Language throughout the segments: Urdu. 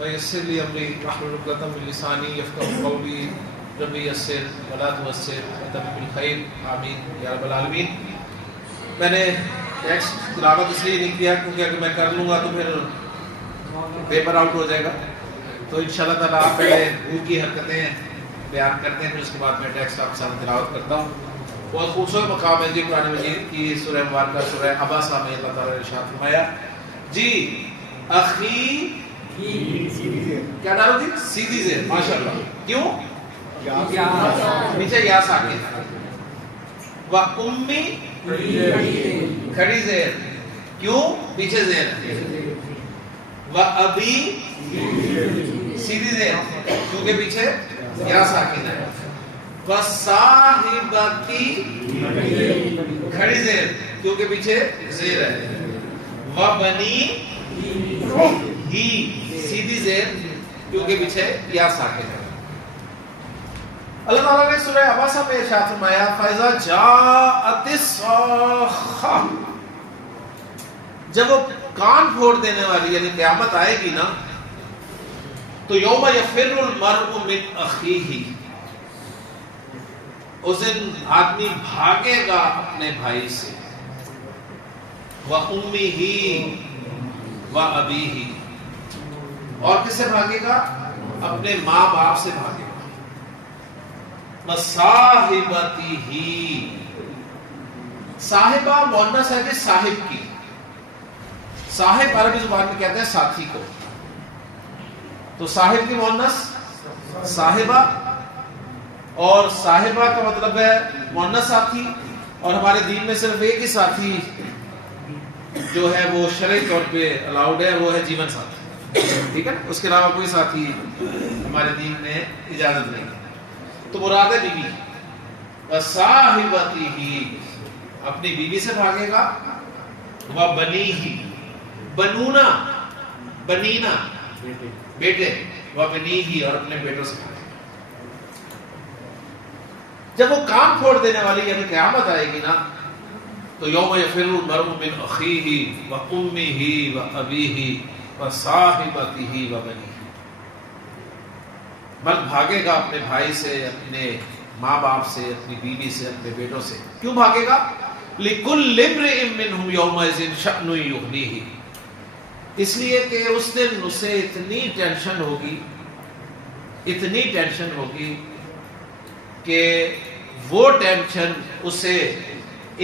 ويسر لي أمري واحلل عقدة من لساني يفقهوا قولي ربي يسر ولا تعسر وتمم بالخير آمین یا رب العالمین. میں نے ٹیکسٹ تلاوت اس لیے نہیں کیا کیونکہ اگر میں کر لوں گا تو پھر پیپر آؤٹ ہو جائے گا. تو انشاءاللہ تعالیٰ آپ پہلے روح کی حرکتیں بیان کرتے ہیں، پھر اس کے بعد میں ٹیکسٹ آپ کے ساتھ تلاوت کرتا ہوں. بہت خوبصورت مقام ہے جی قرآن مجید کی سورہ مبارکہ سورہ عباسہ میں اللہ تعالیٰ نے ارشاد فرمایا جی اخی کیا ڈالو جی سیدھی زیر ماشاءاللہ. کیوں؟ نیچے یا ساکن و امی کھڑی زیر. کیوں؟ پیچھے زیر. و ابی سیدھی زیر کیونکہ پیچھے یا ساکن ہے. و صاحبتی کھڑی زیر کیونکہ پیچھے زیر ہے. و بنی ہی سیدھی زیر کیونکہ پیچھے یا ساکن ہے. اللہ تعالیٰ نے سورہ عباسہ میں ارشاد فرمایا فَإِذَا جَاءَتِ الصَّاخَّةُ، جب وہ کان پھوڑ دینے والی یعنی قیامت آئے گی نا تو یوم یفر المرء من اخیہ، اس دن آدمی بھاگے گا اپنے بھائی سے. وَأُمِّهِ وَأَبِيهِ، اور کس سے بھاگے گا؟ اپنے ماں باپ سے بھاگے گا. وَصَاحِبَتِهِ، صاحبہ مؤنث ہے جی صاحب کی. صاحب عربی زبان میں کہتے ہیں ساتھی کو، تو صاحب کی مؤنث صاحبہ، اور صاحبہ کا مطلب ہے مؤنث ساتھی. اور ہمارے دین میں صرف ایک ہی ساتھی جو ہے وہ شرعی طور پہ الاؤڈ ہے، وہ ہے جیون ساتھی. ٹھیک ہے، اس کے علاوہ کوئی ساتھی ہمارے دین میں اجازت نہیں. تو مراد ہے بیوی. وَصَاحِبَتِهِ، اپنی بیوی سے بھاگے گا. وَبَنِيهِ، بنونا بنینا بیٹے. وَبَنِيهِ، اور اپنے بیٹوں سے بھاگے گا. جب وہ کان پھوڑ دینے والی یعنی قیامت آئے گی نا تو یوم یفر المرء من اخیہ وامہ وابیہ وصاحبتہ وبنیہ، مرد بھاگے گا اپنے بھائی سے، اپنے ماں باپ سے، اپنی بیوی سے، اپنے بیٹوں سے. کیوں بھاگے گا؟ لِكُلِّ امْرِئٍ مِّنْهُمْ يَوْمَئِذٍ شَأْنٌ يُغْنِيهِ، اس لیے کہ اس دن اسے اتنی ٹینشن ہوگی کہ وہ ٹینشن اسے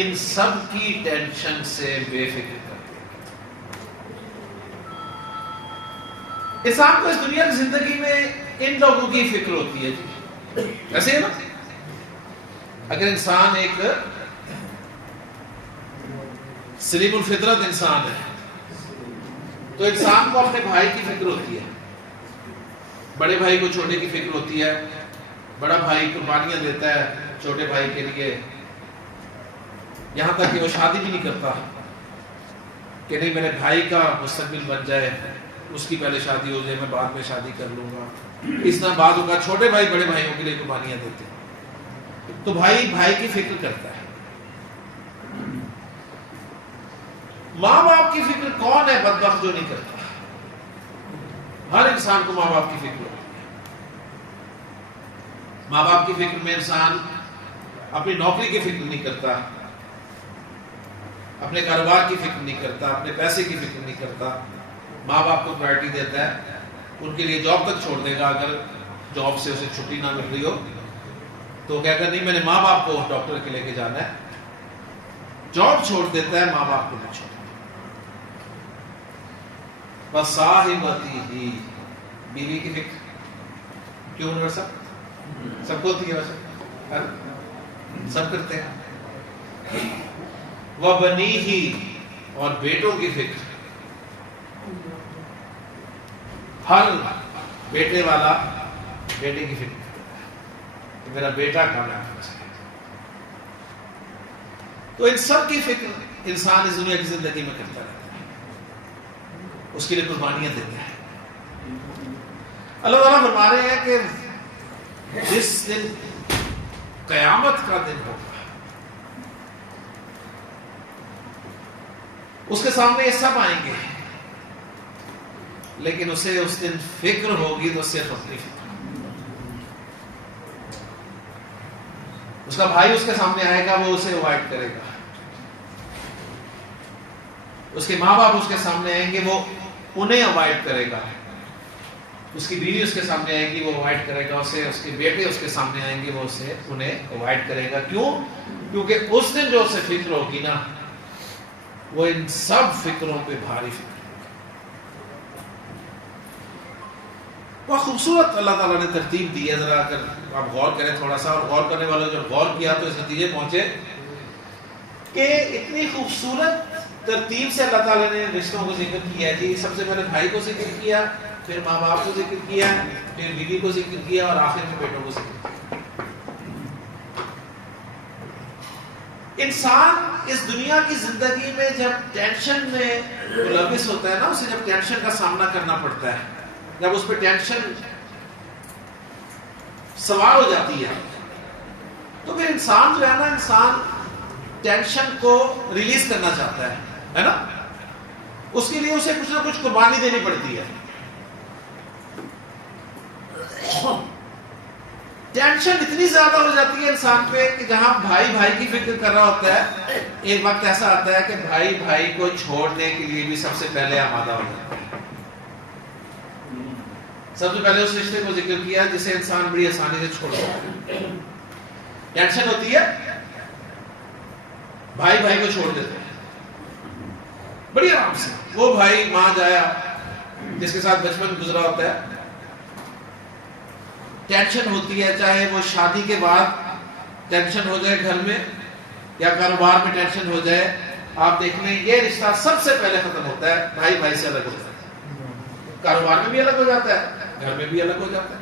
ان سب کی ٹینشن سے بے فکر کر دے. انسان کو اس دنیا کی زندگی میں ان لوگوں کی فکر ہوتی ہے جی. ایسے ہے نا، اگر انسان ایک سلیم الفطرت انسان ہے تو انسان کو اپنے بھائی کی فکر ہوتی ہے، بڑے بھائی کو چھوٹے کی فکر ہوتی ہے. بڑا بھائی قربانیاں دیتا ہے چھوٹے بھائی کے لیے، یہاں تک کہ وہ شادی بھی نہیں کرتا کہ نہیں میرے بھائی کا مستقبل بن جائے، اس کی پہلے شادی ہو جائے، میں بعد میں شادی کر لوں گا. اس طرح بعد ہوگا چھوٹے بھائی بڑے بھائیوں کے لیے قربانیاں دیتے ہیں. تو بھائی بھائی کی فکر کرتا ہے. ماں باپ کی فکر کون ہے بدبخت جو نہیں کرتا؟ ہر انسان کو ماں باپ کی فکر ہوتی ہے. ماں باپ کی فکر میں انسان اپنی نوکری کی فکر نہیں کرتا، اپنے کاروبار کی فکر نہیں کرتا، اپنے پیسے کی فکر نہیں کرتا. ماں باپ کو پرائرٹی دیتا ہے، ان کے لیے جاب تک چھوڑ دے گا. اگر جاب سے اسے چھٹی نہ مل رہی ہو تو کہہ کر نہیں میں نے ماں باپ کو ڈاکٹر کے لے کے جانا ہے، جاب چھوڑ دیتا ہے، ماں باپ کو نہیں چھوڑتا. وَصَاحِبَتِهِ، بیوی کی فکر کیوں نہیں کر سکتا؟ سب کو ہوتی ہے، ویسے سب کرتے ہیں. وَبَنِيهِ، اور بیٹوں کی فکر. ہر بیٹے والا بیٹے کی فکر کہ میرا بیٹا کامیاب ہو جائے. تو ان سب کی فکر انسان اس دنیا کی زندگی میں کرتا رہتا ہے، اس کے لیے قربانیاں دیتا ہے. اللہ تعالیٰ فرما رہے ہیں کہ جس دن قیامت کا دن ہوگا اس کے سامنے یہ سب آئیں گے. لیکن اسے اس دن فکر ہوگی تو صرف اپنی فکر. اس کا بھائی اس کے سامنے آئے گا وہ اسے اوائڈ کرے گا. اس کے ماں باپ اس کے سامنے آئیں گے وہ انہیں اوائڈ کرے گا. اس کی بیوی اس کے سامنے آئے گی وہ اوائڈ کرے گا اسے. اس کے بیٹے اس کے سامنے آئیں گے وہ اسے انہیں اوائڈ کرے گا. کیوں؟ کیونکہ اس دن جو اسے فکر ہوگی نا وہ ان سب فکروں پہ بھاری فکر. بہت خوبصورت اللہ تعالیٰ نے ترتیب دی ہے. ذرا اگر آپ غور کریں تھوڑا سا, اور غور کرنے والوں جب غور کیا تو اس نتیجے پہنچے کہ اتنی خوبصورت ترتیب سے اللہ تعالیٰ نے رشتوں کو ذکر کیا ہے. جی سب سے پہلے بھائی کو ذکر کیا, پھر ماں باپ کو ذکر کیا, پھر بیوی کو ذکر کیا, اور آخر میں بیٹوں کو ذکر کیا. انسان اس دنیا کی زندگی میں جب ٹینشن میں ملوث ہوتا ہے نا, اسے جب ٹینشن کا سامنا کرنا پڑتا ہے, جب اس پہ ٹینشن سوار ہو جاتی ہے تو پھر انسان جو ہے نا, انسان ٹینشن کو ریلیز کرنا چاہتا ہے نا. اس کے لیے اسے کچھ نہ کچھ قربانی دینی پڑتی ہے. ٹینشن اتنی زیادہ ہو جاتی ہے انسان پہ کہ جہاں بھائی بھائی کی فکر کر رہا ہوتا ہے, ایک وقت ایسا آتا ہے کہ بھائی بھائی کو چھوڑنے کے لیے بھی سب سے پہلے آمادہ ہو جاتا ہے. سب سے پہلے اس رشتے کو ذکر کیا جسے انسان بڑی آسانی سے چھوڑ سکتا ہے. ٹینشن ہوتی ہے, بھائی بھائی کو چھوڑ دیتے ہیں بڑی آرام سے. وہ بھائی ماں جایا جس کے ساتھ بچپن گزرا ہوتا ہے, ٹینشن ہوتی ہے, چاہے وہ شادی کے بعد ٹینشن ہو جائے گھر میں یا کاروبار میں ٹینشن ہو جائے. آپ دیکھ لیں یہ رشتہ سب سے پہلے ختم ہوتا ہے, بھائی بھائی سے الگ ہوتا ہے. کاروبار میں بھی الگ ہو جاتا ہے, گھر میں بھی الگ ہو جاتا ہے.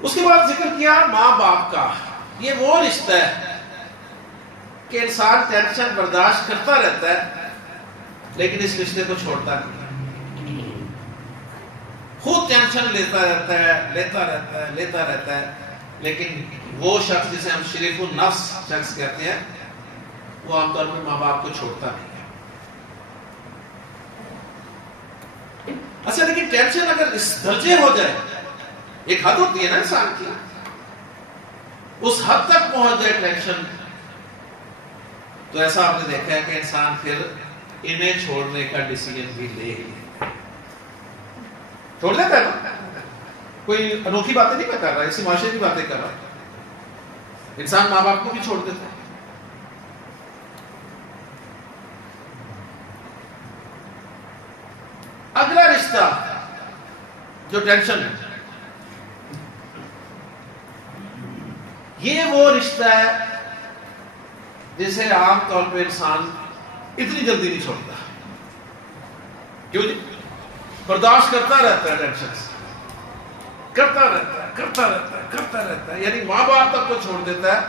اس کے بعد ذکر کیا ماں باپ کا. یہ وہ رشتہ ہے کہ انسان ٹینشن برداشت کرتا رہتا ہے لیکن اس رشتے کو چھوڑتا نہیں. خود ٹینشن لیتا رہتا ہے لیکن وہ شخص جسے ہم شریف النفس شخص کہتے ہیں وہ عام طور پر ماں باپ کو چھوڑتا نہیں ہے. اچھا لیکن ٹینشن اگر اس درجے ہو جائے, ایک حد ہوتی ہے نا انسان کی, اس حد تک پہنچ جائے ٹینشن, تو ایسا آپ نے دیکھا ہے کہ انسان پھر انہیں چھوڑنے کا ڈیسیژن بھی لے ہی چھوڑ دیتا ہے نا. کوئی انوکھی باتیں نہیں کر رہا, اسی معاشرے کی باتیں کر رہا. انسان ماں باپ کو بھی چھوڑ دیتا ہے. اگلا رشتہ جو ٹینشن ہے, یہ وہ رشتہ ہے جسے عام طور پہ انسان اتنی جلدی نہیں چھوڑتا. کیوں جی؟ برداشت کرتا رہتا ہے, ٹینشن سے کرتا رہتا ہے. یعنی ماں باپ تک کو چھوڑ دیتا ہے,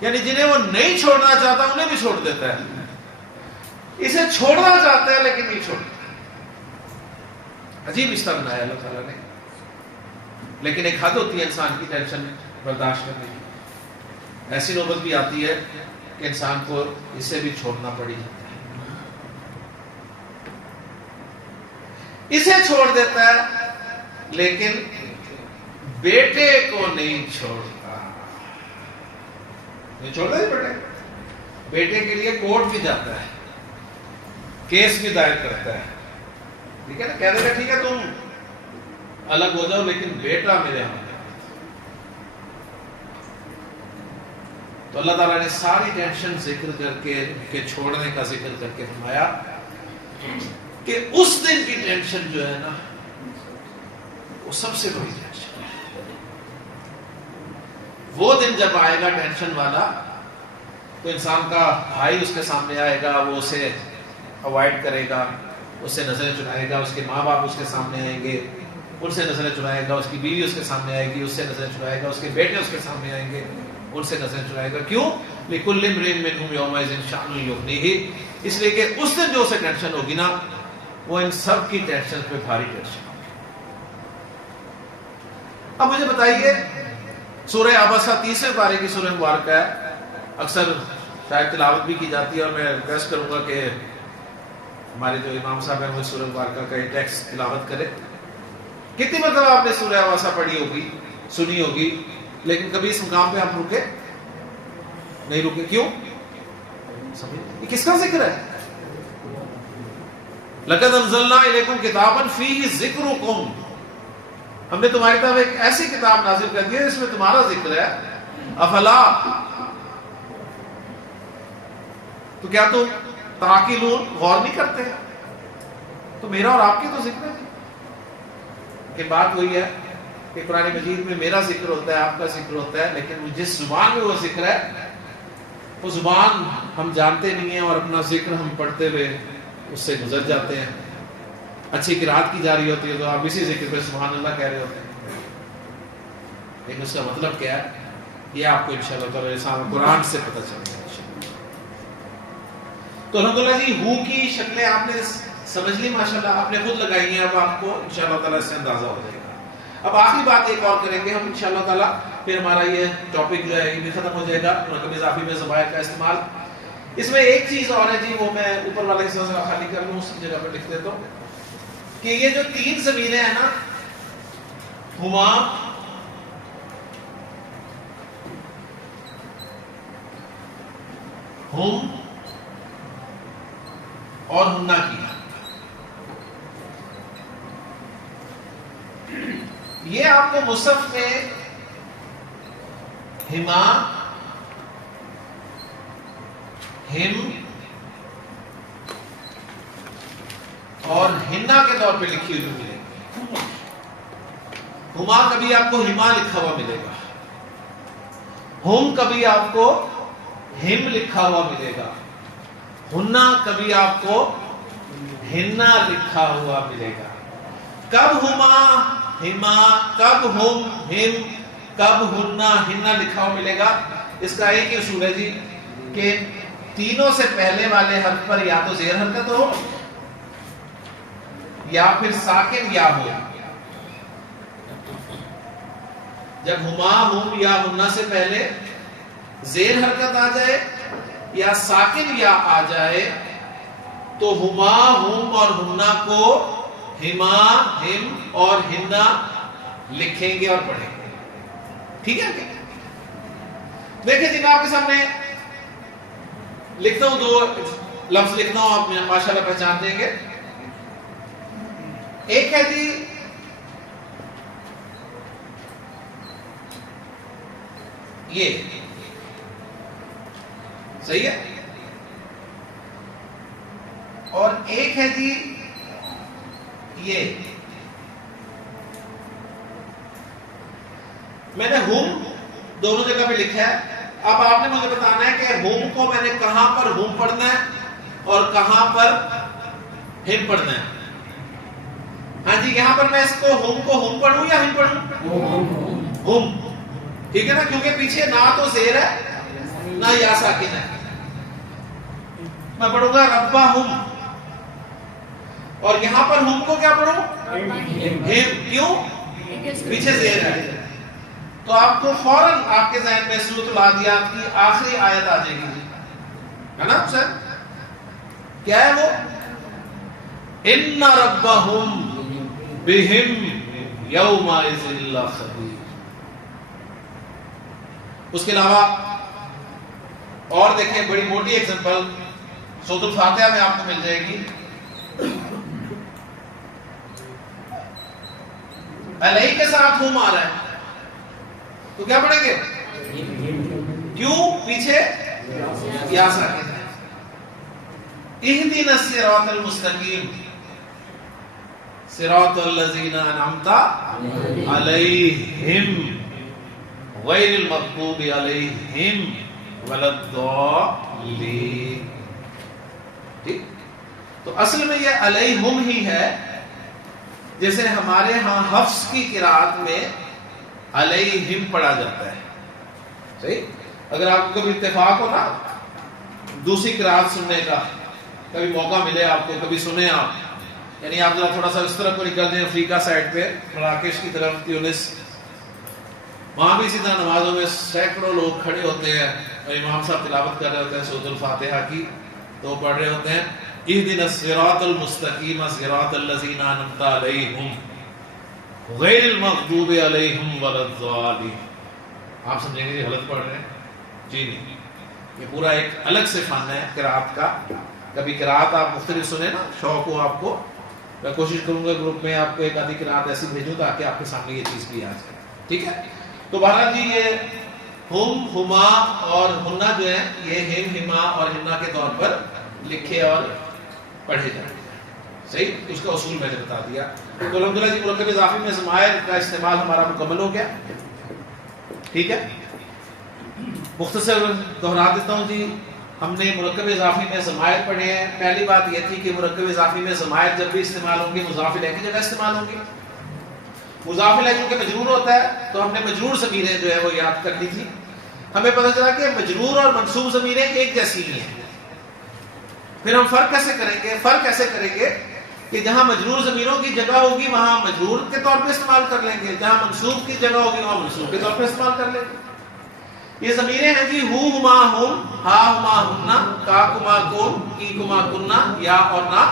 یعنی جنہیں وہ نہیں چھوڑنا چاہتا انہیں بھی چھوڑ دیتا ہے. اسے چھوڑنا چاہتا ہے لیکن نہیں چھوڑتا. عجیب رشتہ بنایا اللہ تعالیٰ نے. لیکن ایک حد ہوتی ہے انسان کی ٹینشن برداشت کرنے کی. ایسی نوبت بھی آتی ہے کہ انسان کو اسے بھی چھوڑنا پڑی جاتا ہے. اسے چھوڑ دیتا ہے لیکن بیٹے کو نہیں چھوڑتا. نہیں چھوڑتا ہے بیٹے کے لیے کورٹ بھی جاتا ہے, کیس بھی دائر کرتا ہے. ٹھیک ہے نا, کہہ دیتا ٹھیک ہے تم الگ ہو جاؤ لیکن بیٹا میرے ہاں. تو اللہ تعالیٰ نے ساری ٹینشن ذکر کر کے چھوڑنے کا ذکر کر کے فرمایا کہ اس دن کی ٹینشن جو ہے نا وہ سب سے بڑی ٹینشن ہے. وہ دن جب آئے گا ٹینشن والا تو انسان کا بھائی اس کے سامنے آئے گا, وہ اسے اوائڈ کرے گا, اس سے نظریں چرائے گا. اس کے ماں باپ اس کے سامنے آئیں گے, ان سے نظریں چرائے گا. اس کی بیوی اس کے سامنے آئے گی, اس سے نظریں چرائے گا. اس کے بیٹے اس کے سامنے آئیں گے, ان سے نظریں چرائے گا. کیوں؟ لِكُلِّ امْرِئٍ مِّنْهُمْ يَوْمَئِذٍ شَأْنٌ يُغْنِيهِ. اس لیے کہ اس دن جو اسے ٹینشن ہوگی نا وہ ان سب کی ٹینشن پہ بھاری ٹینشن ہوگی. اب مجھے بتائیے, سورہ عبسہ 30ویں پارے کی سورہ مبارکہ ہے, اکثر شاید تلاوت بھی کی جاتی ہے, اور میں ریکویسٹ کروں گا کہ ہمارے جو امام صاحب ہیں وہ سورہ مبارکہ کا یہ ٹیکسٹ تلاوت کرے. کتنی مرتبہ آپ نے سورہ عباسہ پڑھی ہوگی, سنی ہوگی, لیکن کبھی اس مقام پہ آپ رکے نہیں رکے. کیوں؟ یہ کس کا ذکر ہے؟ لَقَدْ أَنزَلْنَا إِلَيْكُمْ كِتَابًا فِيهِ ذِكْرُكُمْ, ہم نے تمہاری طرف ایک ایسی کتاب نازل کر دی ہے جس میں تمہارا ذکر ہے. افلا, تو کیا تم تعقلون, غور نہیں کرتے؟ تو میرا اور آپ کی تو ذکر ہے. کہ بات وہی ہے کہ قرآن مجید میں میرا ذکر ہوتا ہے, آپ کا ذکر ہوتا ہے, لیکن جس زبان میں وہ ذکر ہے وہ زبان ہم جانتے نہیں ہیں, اور اپنا ذکر ہم پڑھتے ہوئے اس سے گزر جاتے ہیں. اچھی قرات کی جا رہی ہوتی ہے تو آپ اسی ذکر پہ سبحان اللہ کہہ رہے ہوتے ہیں, لیکن اس کا مطلب کیا ہے یہ آپ کو انشاءاللہ تعالی سامنے قرآن سے پتہ چلے گا. تو الحمدللہ جی ہو کی شکلیں آپ نے سمجھ لی ماشاءاللہ, آپ نے خود لگائی ہیں, اب آپ کو انشاءاللہ تعالی اس سے اندازہ ہو جائے گا. اب آخری بات ایک اور کریں گے ہم انشاءاللہ تعالی, پھر ہمارا یہ ٹاپک جو ہے یہ بھی ختم ہو جائے گا. مرکب اضافی میں ضمائر کا استعمال, اس میں ایک چیز اور ہے جی, وہ میں اوپر والے حصہ سے خالی کر لوں, اس کی جگہ پہ لکھ دیتا ہوں کہ یہ جو تین زمینیں ہیں نا, ہما, ہم اور ہننا کی, یہ آپ کو مصحف میں ہما, ہم اور ہنا کے طور پہ لکھی ہوئی ملے گی. ہما کبھی آپ کو ہما لکھا ہوا ملے گا, ہم کبھی آپ کو ہم لکھا ہوا ملے گا, ہننا کبھی آپ کو ہنا لکھا ہوا ملے گا. کب ہما ہما, کب ہم کب ہننا ہنا لکھا ہوا ملے گا, اس کا ایک ہی اصول ہے جی کہ تینوں سے پہلے والے حرف پر یا تو زیر حرکت ہو یا پھر ساکن یا ہو. جب ہما ہم یا ہننا سے پہلے زیر حرکت آ جائے یا ساکن یا آ جائے تو ہما ہم اور ہننا کو ہما ہم اور ہننا لکھیں گے اور پڑھیں گے. ٹھیک ہے, دیکھیں جی میں آپ کے سامنے لکھتا ہوں, دو لفظ لکھتا ہوں, آپ ماشاءاللہ پہچان دیں گے. ایک ہے جی یہ, صحیح ہے, اور ایک ہے جی یہ. میں نے ہم دونوں جگہ پہ لکھا ہے. اب آپ نے مجھے بتانا ہے کہ ہم کو میں نے کہاں پر ہم پڑھنا ہے اور کہاں پر ہم پڑھنا ہے. ہاں جی, یہاں پر میں اس کو ہم پڑھوں یا ہم پڑھوں؟ ہم, ٹھیک ہے نا, کیونکہ پیچھے نہ تو زیر ہے نہ یا ساکن ہے. میں پڑھوں گا ربا ہم, اور یہاں پر ہم کو کیا پڑھوں؟ ہم. کیوں؟ پیچھے زیر ہے. تو آپ کو فوراً آپ کے ذہن میں سورۃ العادیات کی آخری آیت آ جائے گی, ہے نا حسین؟ کیا ہے وہ؟ ان ربہم بہم یومئذ لخبیر. اس کے علاوہ اور دیکھیں, بڑی موٹی ایگزامپل سورۃ الفاتحہ میں آپ کو مل جائے گی. علیہ کے ساتھ ہم آ رہا ہے تو کیا پڑھیں گے؟ کیوں؟ پیچھے یا ساکن ہے. اہدنا الصراط المستقیم صراط الذین انعمت علیہم غیر المغضوب علیہم ولا الضالین. ٹھیک, تو اصل میں یہ علیہم ہی ہے, جیسے ہمارے ہاں حفص کی قرات میں علیہم پڑھا جاتا ہے. صحیح, اگر آپ کو کبھی اتفاق ہو نا دوسری قرات سننے کا, کبھی موقع ملے آپ کو, کبھی سنیں آپ, یعنی آپ ذرا تھوڑا سا اس طرف کو نکل جائیں افریقہ سائڈ پہ, مراکش کی طرف, تیونس, وہاں بھی اسی طرح نمازوں میں سینکڑوں لوگ کھڑے ہوتے ہیں اور امام صاحب تلاوت کر رہے ہوتے ہیں سورۃ الفاتحہ کی, تو پڑھ رہے ہوتے ہیں. اهدنا الصراط المستقیم صراط الذین انعمت علیہم غیر المغضوب علیہم ولا الضالین. آپ سمجھیں گے غلط پڑھ رہے ہیں؟ جی نہیں، یہ پورا ایک الگ سے فن ہے قرات کا. کبھی قرات آپ مختلف سنیں نا، شوق ہو آپ کو، میں کوشش کروں گا گروپ میں آپ کو ایک آدھی قرات ایسی بھیجوں تاکہ آپ کے سامنے یہ چیز بھی آ جائے. ٹھیک ہے؟ تو بہرحال جی یہ ہم، ہما اور ہننا جو ہے یہ ہم، ہما اور ہننا کے طور پر لکھے اور پڑھے جائیں. صحیح، اس کا اصول میں نے بتا دیا. تو الحمدللہ جی مرکب اضافی میں ضمائر کا استعمال ہمارا مکمل ہو گیا. ٹھیک ہے، مختصر دہرا دیتا ہوں جی. ہم نے مرکب اضافی میں ضمائر پڑھے ہیں. پہلی بات یہ تھی کہ مرکب اضافی میں ضمائر جب بھی استعمال ہوں گے مضاف الیہ کی جگہ استعمال ہوں گے. مضاف الیہ کیونکہ مجرور ہوتا ہے تو ہم نے مجرور ضمیریں جو ہے وہ یاد کرنی تھی. ہمیں پتہ چلا کہ مجرور اور منصوب ضمیریں ایک جیسی ہی ہیں. پھر ہم فرق کیسے کریں گے؟ فرق ایسے کریں گے کہ جہاں مجرور ضمیروں کی جگہ ہوگی وہاں مجرور کے طور پہ استعمال کر لیں گے، جہاں منصوب کی جگہ ہوگی وہاں منصوب کے طور پہ استعمال کر لیں گے. یہ ضمیریں ہیں جی ہو، ہما، ہم، ہا، ہما، ہننا، کا، کما، کون، کی، کما، کننا، یا اور نا.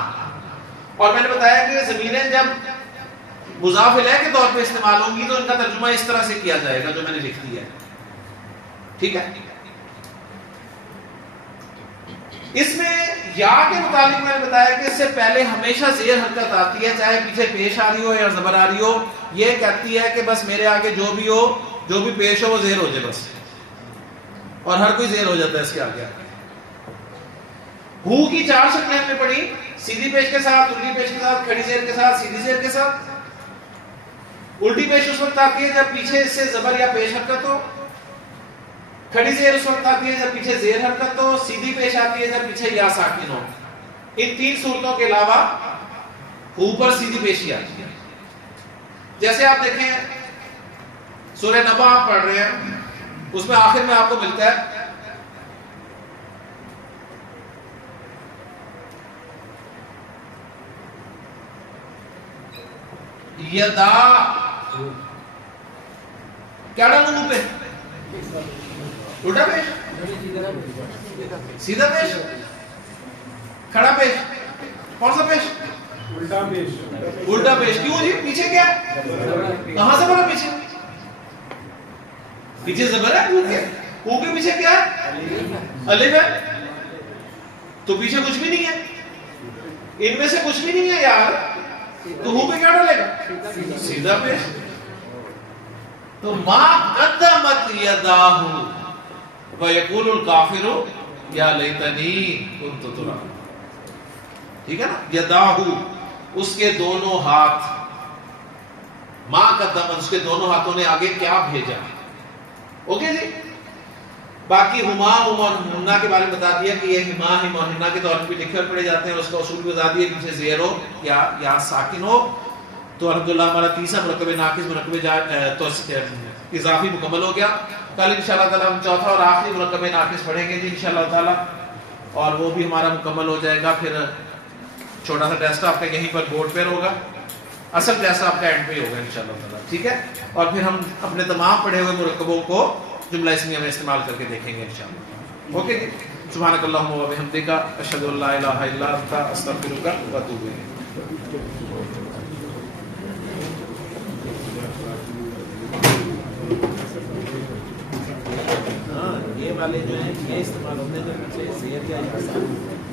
اور میں نے بتایا کہ ضمیریں جب مضاف الیہ کے طور پہ استعمال ہوں گی تو ان کا ترجمہ اس طرح سے کیا جائے گا جو میں نے لکھ دیا ہے. ٹھیک ہے؟ اس میں یا کے متعلق میں نے بتایا کہ اس سے پہلے ہمیشہ زیر حرکت آتی ہے، چاہے پیچھے پیش آ رہی ہو یا زبر آ رہی ہو. یہ کہتی ہے کہ بس میرے آگے جو بھی ہو، جو بھی پیش ہو وہ زیر ہو جائے بس. اور ہر کوئی زیر ہو جاتا ہے اس کے آگے. ہو کی 4 شکلیں ہم نے پڑھی، سیدھی پیش کے ساتھ، الٹی پیش کے ساتھ، کھڑی زیر کے ساتھ، سیدھی زیر کے ساتھ. الٹی پیش اس وقت آتی ہے جب پیچھے اس سے زبر یا پیش حرکت ہو. کھڑی زیر اس وقت آتی ہے جب پیچھے زیر حرکت ہو. سیدھی پیش آتی ہے جب پیچھے یا ساکن ہو. ان 3 صورتوں کے علاوہ اوپر سیدھی پیشی آتی ہے. جیسے آپ دیکھیں سورہ نبا آپ پڑھ رہے ہیں، اس میں آخر میں آپ کو ملتا ہے یدا. کیا ڈالوں منہ پہ؟ الٹا پیش، سیدھا پیش، کھڑا پیش، کون سا پیش؟ الٹا پیش. الٹا پیش. کیوں جی؟ پیچھے کیا ہے؟ کہاں سے بڑا پیچھے؟ پیچھے زبر ہے. او کے پیچھے کیا ہے؟ الف ہے. تو پیچھے کچھ بھی نہیں ہے، ان میں سے کچھ بھی نہیں ہے یار. تو ہو پہ کیا ڈالے گا؟ سیدھا پیش. تو ما قدمت یداہ وَيَقُولُ الْكَافِرُ يَا لَيْتَنِي كُنْتُ تُرَابًا. ٹھیک ہے نا؟ یداہ اس کے دونوں ہاتھ، ما قدمت اس کے دونوں ہاتھوں نے آگے کیا بھیجا. اوکے جی. باقی ہما، ہم اور ہننا کے بارے میں بتا دیا کہ یہ ہما، ہم اور ہننا کے طور پر بھی لکھے اور پڑھے جاتے ہیں. اس کا اصول بھی بتا دیا، پیچھے زیر ہو یا ساکن ہو. تو الحمدللہ ہمارا تیسرا مرکب ناقص مرکب اضافی مکمل ہو گیا. کل انشاءاللہ تعالی ہم چوتھا اور آخری مرکب ناقص پڑھیں گے جی انشاءاللہ تعالی، اور وہ بھی ہمارا مکمل ہو جائے گا. پھر چھوٹا سا ٹیسٹ آپ کا یہیں پر بورڈ پر ہوگا، اصل ٹیسٹ آپ کا اینڈ پہ ہوگا انشاءاللہ تعالی. ٹھیک ہے؟ اور پھر ہم اپنے تمام پڑھے ہوئے مرکبوں کو جملہ اسمیہ میں استعمال کر کے دیکھیں گے انشاءاللہ. اوکے جی. سبحانک اللہم و بحمدک، اشہد ان لا الہ الا انت، استغفرک و اتوب الیک. یہ والے جو ہیں یہ استعمال ہوتے ہیں جو پیچھے زیر یا